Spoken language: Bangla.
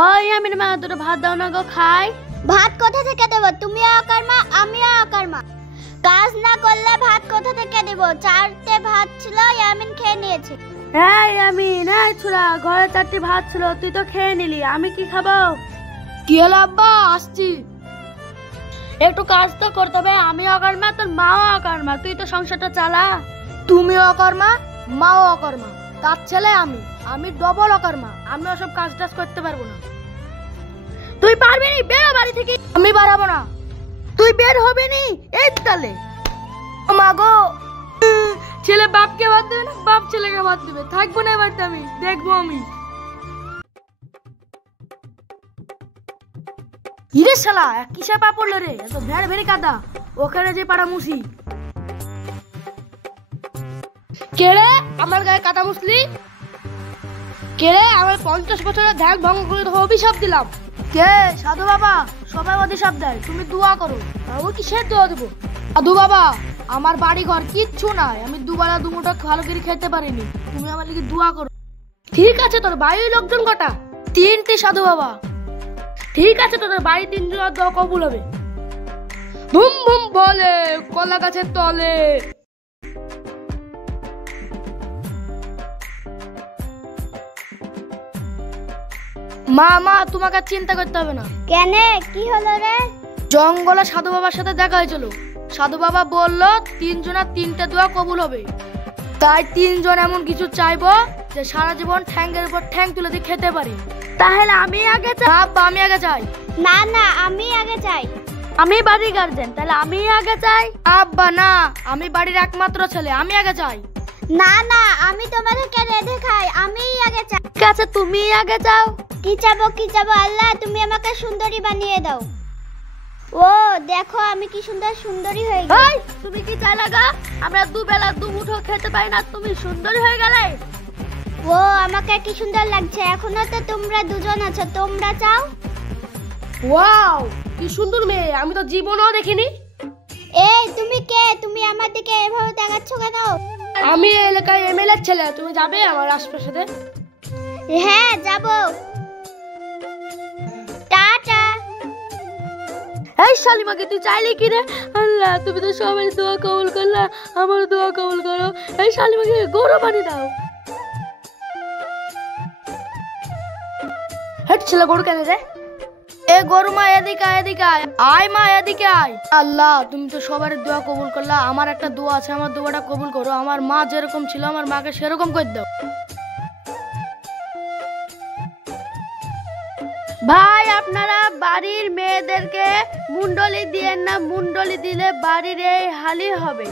ওই আমি মা দুটো ভাত দাও না গো খাই। ভাত কোথা থেকে দেব? তুমিও অকর্মা আমিও অকর্মা, কাজ না করলে ভাত কোথা থেকে দেব? 4টে ভাত ছিল, ইয়ামিন খেয়ে নিয়েছে। এই আমি না ছুরা, ঘরে 4টি ভাত ছিল, তুই তো খেয়ে নিলি, আমি কি খাবো? কি হলো আব্বা? আসছি। একটু কাজ তো করতে হবে, আমি অকর্মা তোর মাও অকর্মা, তুই তো সংসারটা চালা। তুমি অকর্মা মাও অকর্মা, কাজ ছেলে আমি ডবল অকর্মা, আমি ওসব কাজ টাজ করতে পারবো না। তুই পারবি নি, বেরো বাড়ি থেকে। আমি বাড়াবো না, তুই বের হবে নি। এই তালে মা গো, ছেলে বাপকে ভাত দেবে না, বাপ ছেলেকে ভাত দেবে। থাকবো না এবার, আমি দেখবো। আমি ইরে শালা কিসে পা পড়লো রে, এত ভেড় ভেড়ে কাদা, ওখানে যে পাড়া মুসি। কেড়ে আমার গায়ে কাদা মুসলি? কেড়ে আমার 50 বছরের ধ্যান ভঙ্গ করে তোকে অভিশাপ দিলাম। কে? সাধু বাবা। সবাই অভিশাপ দেয়, তুমি দোয়া করো। ও কিসের দোয়া দেবো? সাধু বাবা, আমার বাড়ি ঘর কিচ্ছু নাই, আমি দুবেলা দুমুঠো ভালো করে খেতে পারিনি, তুমি আমার লিগে দোয়া করো। ঠিক আছে, তোর বাড়ির লোকজন কটা? 3টি সাধু বাবা। ঠিক আছে, তোদের বাড়ি 3 জনের দোয়া কবুল হবে। ভুম ভুম বলে কলা গাছের তলে। মা তোমাকে চিন্তা করতে হবে না। কেন, কি হলো রে? জঙ্গলে সাধু বাবার সাথে দেখা হয়েছিল, সাধু বাবা বললো 3 জনের 3টে দোয়া কবুল হবে। তাই 3 জন এমন কিছু চাইবো যে সারা জীবন ঠ্যাঙ্গের উপর ঠ্যাং তুলে দিয়ে খেতে পারি। তাহলে আমি আগে চাই? আব্বা আমি আগে চাই। না না, আমি আগে চাই। আমি বাড়ির গার্জেন, তাহলে আমি আগে চাই। আব্বা না, আমি বাড়ির একমাত্র ছেলে, আমি আগে চাই। না না, আমি তোমাদেরকে রেঁধে খাই, আমিই আগে চাই। ঠিক আছে, তুমি আগে চাও। কি চাবো আল্লাহ, তুমি আমাকে সুন্দরী বানিয়ে দাও। ও দেখো, আমি কি সুন্দর সুন্দরী হয়ে গেছি। এই তুমি কি চাই লাগা? আমরা দুবেলা দুমুঠো খেতে পাই না, তুমি সুন্দরী হয়ে গেলে? ও আমাকে কি সুন্দর লাগছে। এখনো তো তোমরা দুজন আছো, তোমরা চাও। ওয়াও, কি সুন্দর মেয়ে, আমি তো জীবনেও দেখিনি। এই তুমি কে? তুমি আমার দিকে এভাবে তাকাচ্ছ কেন? আমি এই এলাকায় এমএলএ ছেলে, তুমি যাবে আমার আশপাশে? হ্যাঁ যাব। টাটা। এই শালিমাকে তুই চাইলি কি রে? আল্লাহ তুমি তো সবাই দোয়া কবুল করলা, আমার দোয়া কবুল করো। এই শালিমাকে গরু বানিয়ে দাও। হেট ছেলে গরু কেন রে? এ গরু মা এদিকে এদিকে আয়, আয় মা এদিকে আয়। আল্লাহ তুমি তো সবার দোয়া কবুল করলা, আমার একটা দোয়া আছে, আমার দোয়াটা কবুল করো। আমার মা যেরকম ছিল, আমার মাকে সেরকম করে দাও। ভাই আপনারা বাড়ির মেয়েদেরকে মুন্ডলি দিয়েন না, মুন্ডলি দিলে বাড়ির এই হালি হবে।